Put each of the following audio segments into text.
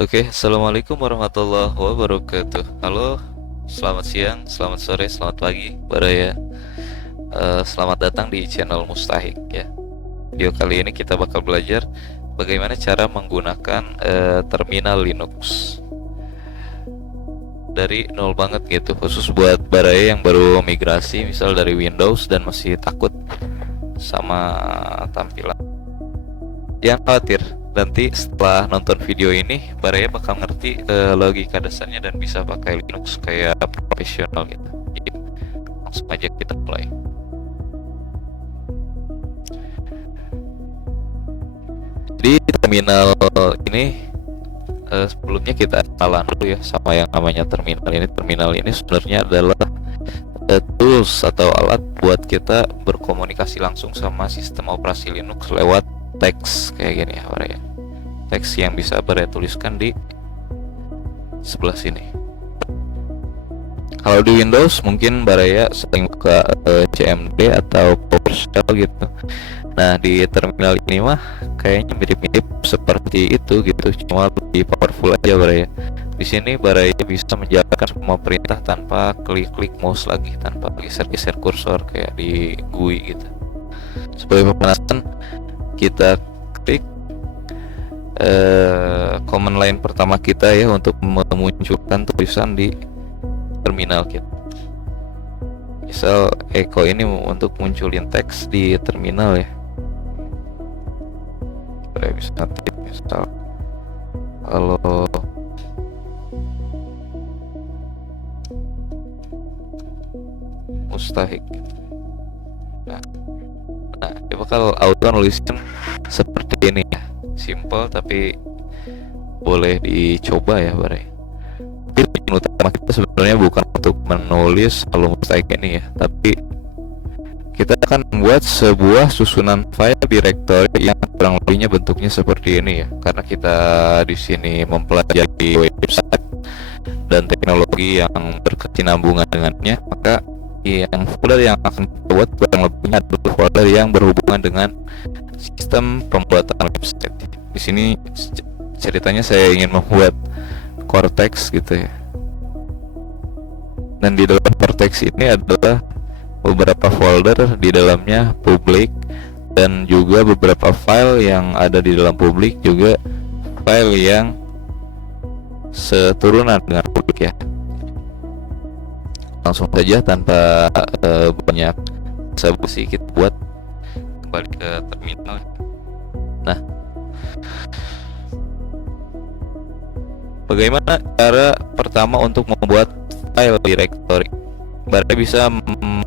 Oke, assalamualaikum warahmatullahi wabarakatuh. Halo, selamat siang, selamat sore, selamat pagi, Baraya. Selamat datang di channel Mustahik ya. Video kali ini kita bakal belajar bagaimana cara menggunakan terminal Linux dari nol banget gitu, khusus buat Baraya yang baru migrasi, misal dari Windows dan masih takut sama tampilan. Yang khawatir, nanti setelah nonton video ini Baraya bakal ngerti logika dasarnya dan bisa pakai Linux kayak profesional gitu. Jadi, langsung aja kita mulai. Di terminal ini sebelumnya kita kenalan dulu ya sama yang namanya terminal ini. Terminal ini sebenarnya adalah tools atau alat buat kita berkomunikasi langsung sama sistem operasi Linux lewat teks kayak gini ya, Baraya. Teks yang bisa Baraya tuliskan di sebelah sini. Kalau di Windows mungkin Baraya sering buka CMD atau PowerShell gitu. Nah, di terminal ini mah kayaknya mirip-mirip seperti itu gitu, cuma lebih powerful aja Baraya. Di sini Baraya bisa menjalankan semua perintah tanpa klik-klik mouse lagi, tanpa geser-geser kursor kayak di GUI gitu. Sebagai pemanasan, kita klik command line pertama kita ya untuk memunculkan tulisan di terminal kita. Misal echo ini untuk munculin teks di terminal ya. Saya bisa ketik misal halo Mustahik. Nah, dia bakal auto nulisin seperti ini ya, simple tapi boleh dicoba ya Bare. Tapi tujuan utama kita sebenarnya bukan untuk menulis halo Mustahik ini ya, tapi kita akan membuat sebuah susunan file directory yang kurang lebihnya bentuknya seperti ini ya. Karena kita di sini mempelajari website dan teknologi yang berkesinambungan dengannya, maka yang folder yang akan kita buat kurang lebihnya adalah folder yang berhubungan dengan sistem pembuatan website. Di sini ceritanya saya ingin membuat Cortex gitu ya. Dan di dalam Cortex ini adalah beberapa folder di dalamnya publik, dan juga beberapa file yang ada di dalam publik juga file yang seturunan dengan publik ya. Langsung saja tanpa banyak basa-basi kita buat kembali ke terminal. Nah, bagaimana cara pertama untuk membuat file directory? Baraya bisa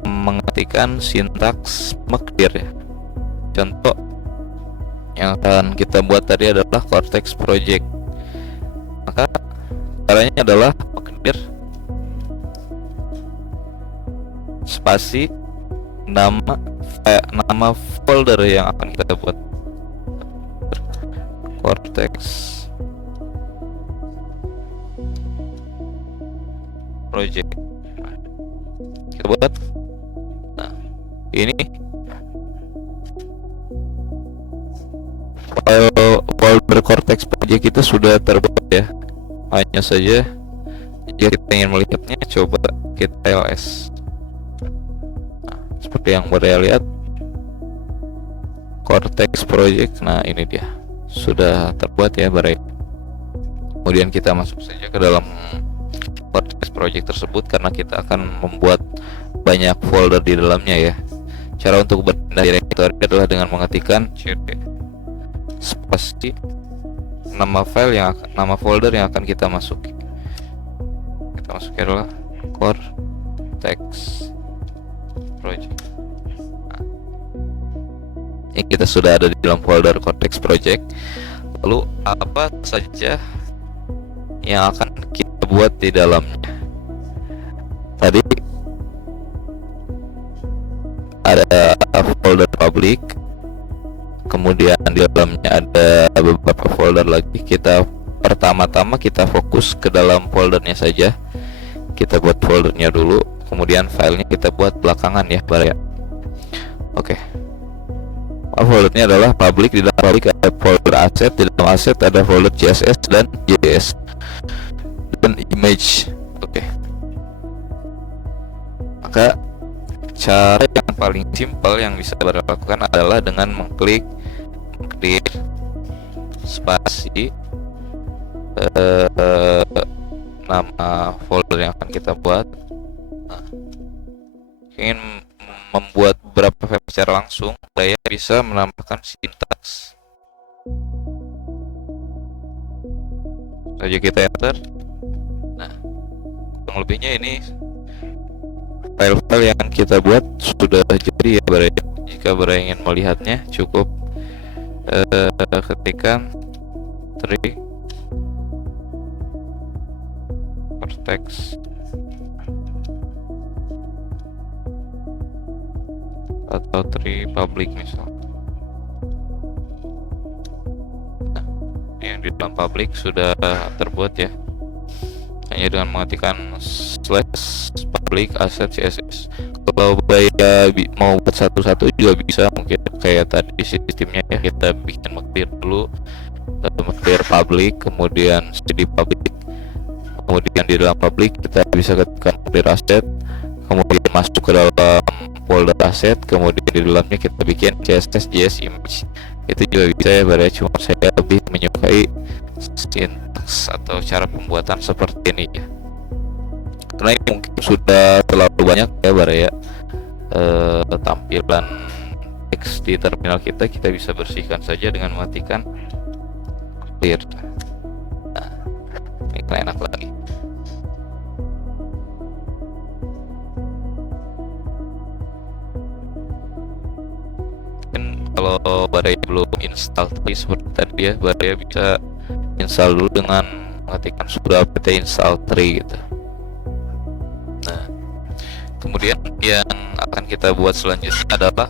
mengetikkan sintaks mkdir ya. Contoh yang akan kita buat tadi adalah Cortex Project. Maka caranya adalah mkdir spasi nama folder yang akan kita buat, Cortex Project. Kita buat. Nah, ini file folder Cortex Project kita sudah terbuat ya. Hanya saja jika kita ingin melihatnya, coba kita ls. Nah, seperti yang Baraya lihat, Cortex Project. Nah, ini dia sudah terbuat ya Baraya. Kemudian kita masuk saja ke dalam Cortex Project tersebut karena kita akan membuat banyak folder di dalamnya ya. Cara untuk berpindah directory adalah dengan mengetikkan cd spasi nama folder yang akan kita masuki. Kita masuki adalah Cortex Project. Nah, ini kita sudah ada di dalam folder Cortex Project. Lalu apa saja yang akan kita buat di dalamnya? Tadi ada folder public, kemudian di dalamnya ada beberapa folder lagi. Kita pertama-tama kita fokus ke dalam foldernya saja. Kita buat foldernya dulu, kemudian filenya kita buat belakangan ya Baraya. Oke. foldernya adalah public. Di dalam public ada folder asset, di dalam asset ada folder CSS dan JS dan image. Oke. Maka cara yang paling simpel yang bisa dilakukan adalah dengan mengklik spasi nama folder yang akan kita buat. Nah, ingin membuat beberapa file secara langsung, saya bisa menambahkan sintaks. Saja kita enter. Nah, kurang lebihnya ini file-file yang kita buat sudah jadi ya, Bara. Jika Bara ingin melihatnya, cukup ketikkan tree vertex atau tree public misal. Nah, yang di dalam public sudah terbuat ya, hanya dengan mengetikkan slash public asset CSS. Kalau saya mau buat satu-satu juga bisa, mungkin kayak tadi sistemnya ya, kita bikin clear dulu, clear public, kemudian cd public, kemudian di dalam public kita bisa ketikkan clear asset, kemudian masuk ke dalam folder asset, kemudian di dalamnya kita bikin CSS JS image. Itu juga bisa ya, Bara. Cuma saya lebih menyukai sintaks atau cara pembuatan seperti ini ya, karena ini mungkin sudah terlalu banyak ya, Bara ya, tampilan teks di terminal kita bisa bersihkan saja dengan mematikan clear. Nah, ini kan enak lagi. Kalau Bara belum install tree seperti tadi ya, Bara bisa install dulu dengan mengetikkan sudo apt install tree gitu. Nah, kemudian yang akan kita buat selanjutnya adalah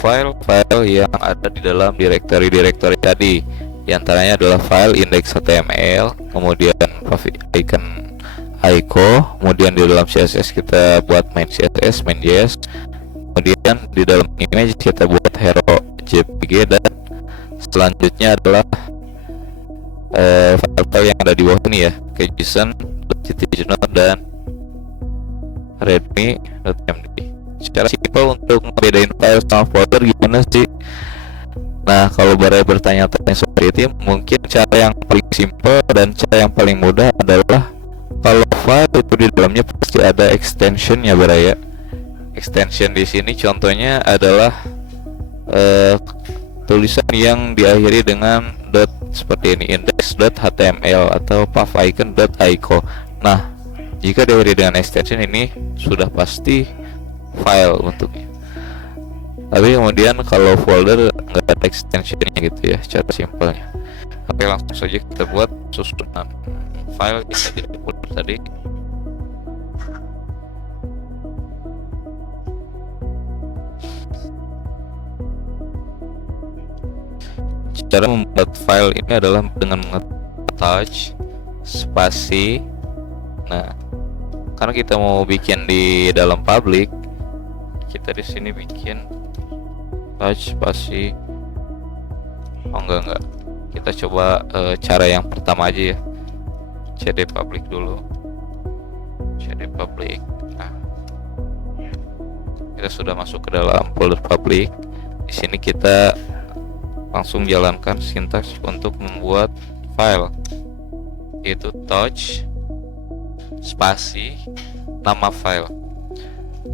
file-file yang ada di dalam direktori tadi. Di antaranya adalah file index.html, kemudian icon icon, kemudian di dalam CSS kita buat main CSS, main JS, kemudian di dalam image kita buat hero JPG, dan selanjutnya adalah file-file yang ada di bawah ini ya, kayak JSON, .html dan readme.md. Secara simpel untuk membedain file sama folder gimana sih? Nah, kalau Bara bertanya-tanya seperti itu, mungkin cara yang paling simpel dan cara yang paling mudah adalah kalau file itu di dalamnya pasti ada extensionnya, Bara ya. Extension di sini contohnya adalah tulisan yang diakhiri dengan dot seperti ini, index.html atau pavicon.icon. Nah, jika diakhiri dengan extension ini sudah pasti file bentuknya. Tapi kemudian kalau folder nggak ada extensionnya gitu ya, cara simpelnya. Oke, langsung saja kita buat susunan file kita di folder tadi. Cara membuat file ini adalah dengan touch spasi. Nah, karena kita mau bikin di dalam public, kita di sini bikin touch spasi. Oh enggak, kita coba cara yang pertama aja ya, cd public dulu, cd public. Nah, kita sudah masuk ke dalam folder public. Di sini kita langsung jalankan sintaks untuk membuat file, yaitu touch spasi nama file.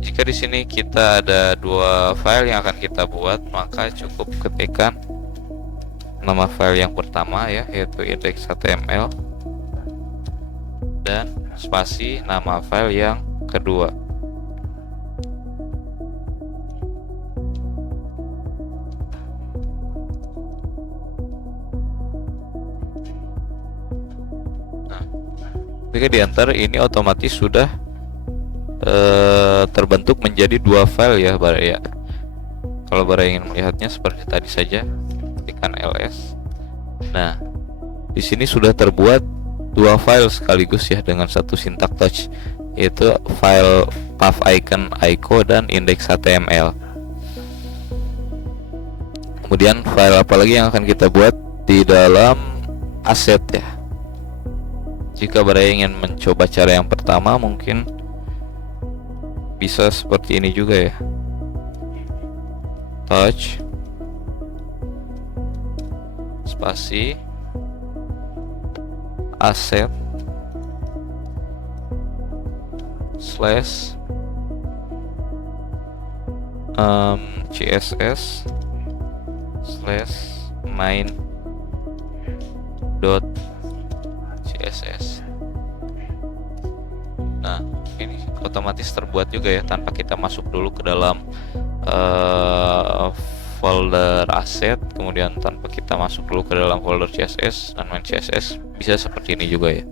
Jika di sini kita ada dua file yang akan kita buat, maka cukup ketikkan nama file yang pertama ya, yaitu index.html, dan spasi nama file yang kedua. Ketika diantar ini otomatis sudah terbentuk menjadi dua file ya, Bara ya. Kalau Bara ingin melihatnya seperti tadi saja, ketikkan ls. Nah, di sini sudah terbuat dua file sekaligus ya dengan satu sintak touch, yaitu file pavicon icon dan index.html. Kemudian file apa lagi yang akan kita buat di dalam aset ya. Jika Baraya ingin mencoba cara yang pertama, mungkin bisa seperti ini juga ya. Touch spasi aset slash css slash main dot css. Nah, ini otomatis terbuat juga ya tanpa kita masuk dulu ke dalam folder aset, kemudian tanpa kita masuk dulu ke dalam folder css dan main css. Bisa seperti ini juga ya.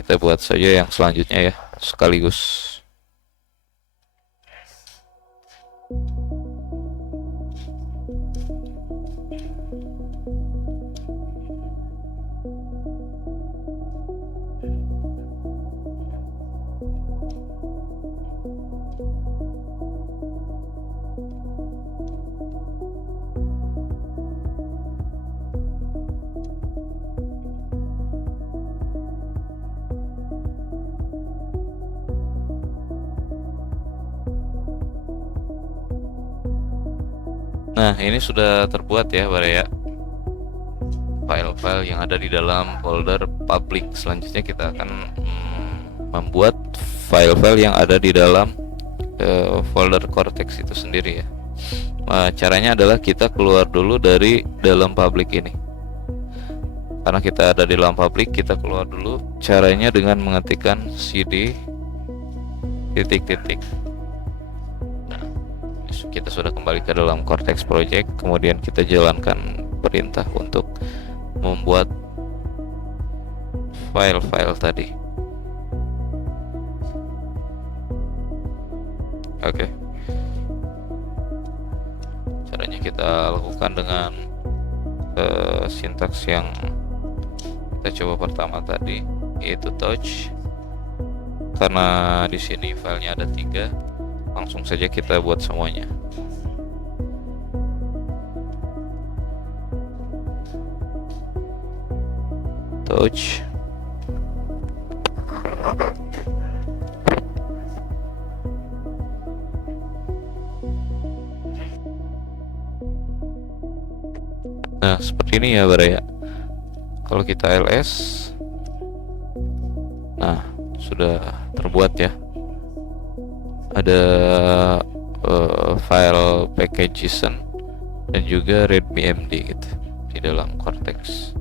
Kita buat saja yang selanjutnya ya sekaligus. Nah, ini sudah terbuat ya Baraya, file-file yang ada di dalam folder public. Selanjutnya kita akan membuat file-file yang ada di dalam folder Cortex itu sendiri ya. Caranya adalah kita keluar dulu dari dalam public ini. Karena kita ada di dalam public, kita keluar dulu. Caranya dengan mengetikkan cd titik-titik. Kita sudah kembali ke dalam Cortex Project, kemudian kita jalankan perintah untuk membuat file-file tadi. Oke. Caranya kita lakukan dengan sintaks yang kita coba pertama tadi, yaitu touch. Karena di sini filenya ada 3, langsung saja kita buat semuanya. Touch nah seperti ini ya Baraya. Kalau kita ls, nah sudah terbuat ya. Ada file package.json dan juga readme.md gitu di dalam Cortex.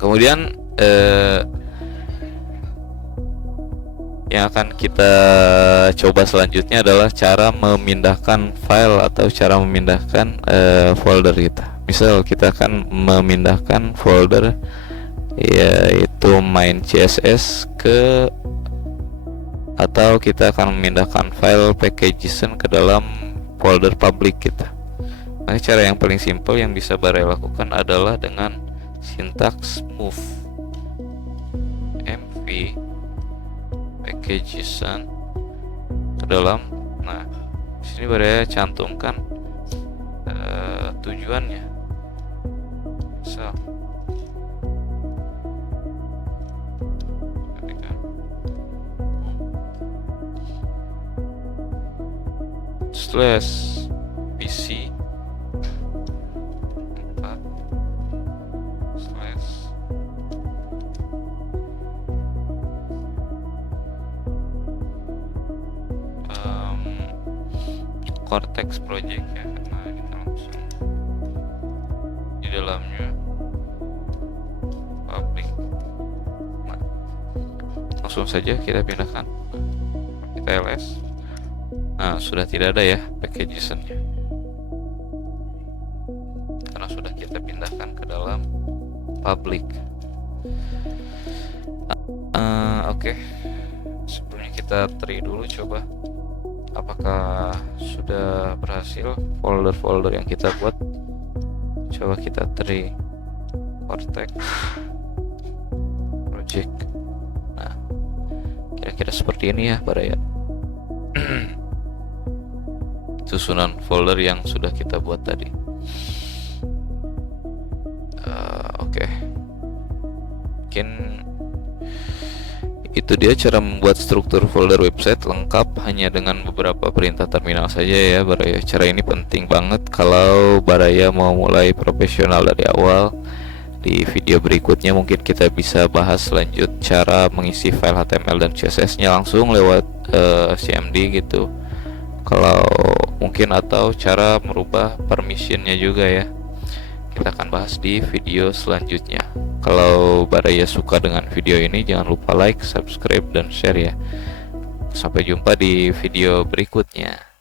Kemudian yang akan kita coba selanjutnya adalah cara memindahkan file atau cara memindahkan folder kita. Misal kita akan memindahkan folder yaitu main CSS ke, atau kita akan memindahkan file package.json ke dalam folder public kita. Nah, cara yang paling simpel yang bisa Baraya lakukan adalah dengan sintaks move mv package.json ke dalam. Nah, di sini Baraya cantumkan tujuannya. So, slash pc 4 slash Cortex project ya, karena kita langsung di dalamnya public. Nah, langsung saja kita pindahkan, kita ls. Nah, sudah tidak ada ya package.json-nya karena sudah kita pindahkan ke dalam public. Oke. Sebelumnya kita tree dulu, coba apakah sudah berhasil folder-folder yang kita buat. Coba kita tree Cortex project. Nah, kira-kira seperti ini ya Baraya. susunan folder yang sudah kita buat tadi. Oke. Mungkin itu dia cara membuat struktur folder website lengkap hanya dengan beberapa perintah terminal saja ya Baraya. Cara ini penting banget kalau Baraya mau mulai profesional dari awal. Di video berikutnya mungkin kita bisa bahas lanjut cara mengisi file HTML dan CSS-nya langsung lewat CMD gitu. Kalau mungkin atau cara merubah permissionnya juga ya. Kita akan bahas di video selanjutnya. Kalau Baraya suka dengan video ini, jangan lupa like, subscribe, dan share ya. Sampai jumpa di video berikutnya.